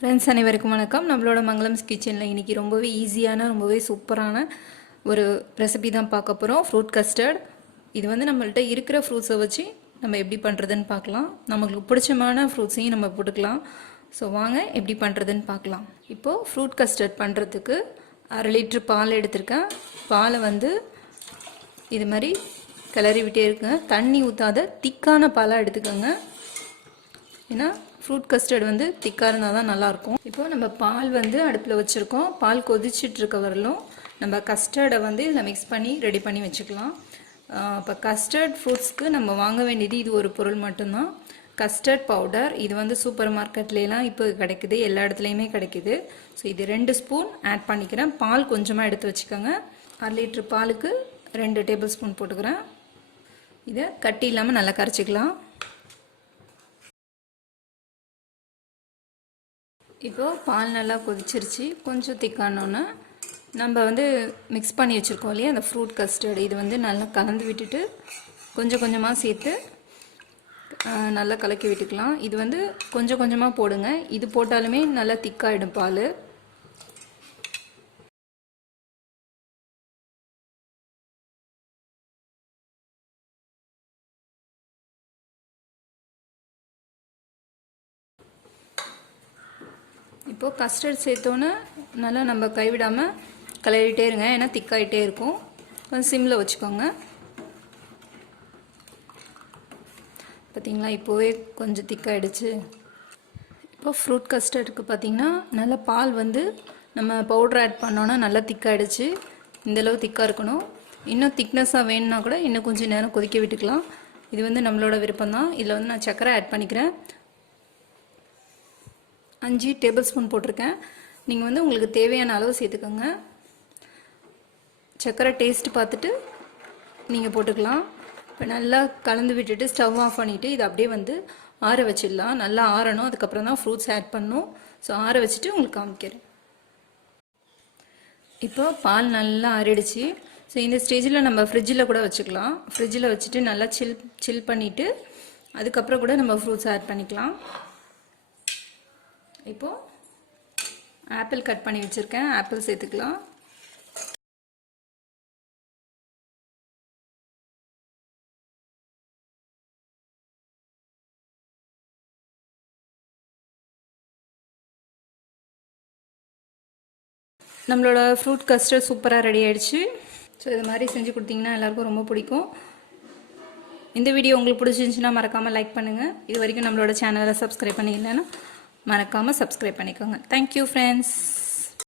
Friends அனைவருக்கும் வணக்கம். நம்மளோட மங்களம்ஸ் கிச்சனில் இன்றைக்கி ரொம்பவே ஈஸியான ரொம்பவே சூப்பரான ஒரு ரெசிபி தான் பார்க்க போகிறோம். Fruit custard. இது வந்து நம்மள்ட்ட இருக்கிற ஃப்ரூட்ஸை வச்சு நம்ம எப்படி பண்ணுறதுன்னு பார்க்கலாம். நம்மளுக்கு பிடிச்சமான ஃப்ரூட்ஸையும் நம்ம போட்டுக்கலாம். ஸோ வாங்க எப்படி பண்ணுறதுன்னு பார்க்கலாம். இப்போது ஃப்ரூட் கஸ்டர்ட் பண்ணுறதுக்கு 1/2 லிட்டர் பால் எடுத்திருக்கேன். பாலை வந்து இது மாதிரி கிளறி விட்டே இருக்குங்க. தண்ணி ஊற்றாத திக்கான பாலாக எடுத்துக்கோங்க. ஏன்னா ஃப்ரூட் கஸ்டர்ட் வந்து திக்காக இருந்தால் தான் நல்லாயிருக்கும். இப்போ நம்ம பால் வந்து அடுப்பில் வச்சுருக்கோம். பால் கொதிச்சிட்ருக்க வரலும் நம்ம கஸ்டர்டை வந்து இதில் மிக்ஸ் பண்ணி ரெடி பண்ணி வச்சுக்கலாம். இப்போ கஸ்டர்ட் ஃப்ரூட்ஸ்க்கு நம்ம வாங்க வேண்டியது இது ஒரு பொருள் மட்டும்தான். Custard powder. இது வந்து சூப்பர் மார்க்கெட்லாம் இப்போ கிடைக்குது, எல்லா இடத்துலையுமே கிடைக்குது. ஸோ இது 2 ஸ்பூன் ஆட் பண்ணிக்கிறேன். பால் கொஞ்சமாக எடுத்து வச்சுக்கோங்க. 1/2 லிட்டர் பாலுக்கு 2 டேபிள் ஸ்பூன் போட்டுக்கிறேன். இதை கட்டி இல்லாமல் நல்லா கரைச்சிக்கலாம். இப்போது பால் நல்லா கொதிச்சிருச்சு. கொஞ்சம் திக்கானோன்னு நம்ம வந்து மிக்ஸ் பண்ணி வச்சுருக்கோம் இல்லையா அந்த ஃப்ரூட் கஸ்டர்டு, இது வந்து நல்லா கலந்து விட்டுட்டு கொஞ்சம் கொஞ்சமாக சேர்த்து நல்லா கலக்கி விட்டுக்கலாம். இது வந்து கொஞ்சம் கொஞ்சமாக போடுங்க. இது போட்டாலுமே நல்லா திக்காகிடும் பால். இப்போது கஸ்டர்ட் சேர்த்தோன்னே நல்லா நம்ம கைவிடாமல் கிளறிட்டே இருங்க. ஏன்னா திக்காகிட்டே இருக்கும். கொஞ்சம் சிம்மில் வச்சுக்கோங்க. பார்த்திங்களா, இப்போவே கொஞ்சம் திக்காகிடுச்சு. இப்போ ஃப்ரூட் கஸ்டர்டுக்கு பார்த்திங்கன்னா நல்லா பால் வந்து நம்ம பவுட்ரு ஆட் பண்ணோன்னா நல்லா திக்காகிடுச்சு. இந்தளவு திக்காக இருக்கணும். இன்னும் திக்னஸாக வேணும்னா கூட இன்னும் கொஞ்சம் நேரம் கொதிக்க விட்டுக்கலாம். இது வந்து நம்மளோட விருப்பம்தான். இதில் வந்து நான் சர்க்கரை ஆட் பண்ணிக்கிறேன். 5 டேபிள் ஸ்பூன் போட்டிருக்கேன். நீங்கள் வந்து உங்களுக்கு தேவையான அளவு சேர்த்துக்கோங்க. சர்க்கரை டேஸ்ட் பார்த்துட்டு நீங்கள் போட்டுக்கலாம். இப்போ நல்லா கலந்து விட்டுட்டு ஸ்டவ் ஆஃப் பண்ணிவிட்டு இதை அப்படியே வந்து ஆற வச்சிடலாம். நல்லா ஆறணும். அதுக்கப்புறம் தான் ஃப்ரூட்ஸ் ஆட் பண்ணணும். ஸோ ஆற வச்சுட்டு உங்களுக்கு காமிக்கிறேன். இப்போ பால் நல்லா ஆறிடுச்சு. ஸோ இந்த ஸ்டேஜில் நம்ம ஃப்ரிட்ஜில் கூட வச்சுக்கலாம். ஃப்ரிட்ஜில் வச்சுட்டு நல்லா சில் பண்ணிவிட்டு அதுக்கப்புறம் கூட நம்ம ஃப்ரூட்ஸ் ஆட் பண்ணிக்கலாம். இப்போது ஆப்பிள் கட் பண்ணி வச்சுருக்கேன். ஆப்பிள் சேர்த்துக்கலாம். நம்மளோட ஃப்ரூட் கஸ்டர்ட் சூப்பராக ரெடி ஆகிடுச்சு. ஸோ இது மாதிரி செஞ்சு கொடுத்தீங்கன்னா எல்லாருக்கும் ரொம்ப பிடிக்கும். இந்த வீடியோ உங்களுக்கு பிடிச்சிருந்துச்சுன்னா மறக்காமல் லைக் பண்ணுங்கள். இது வரைக்கும் நம்மளோட சேனலை சப்ஸ்கிரைப் பண்ணிக்கலன்னா மறக்காமல் சப்ஸ்கிரைப் பண்ணிக்கோங்க. Thank you friends.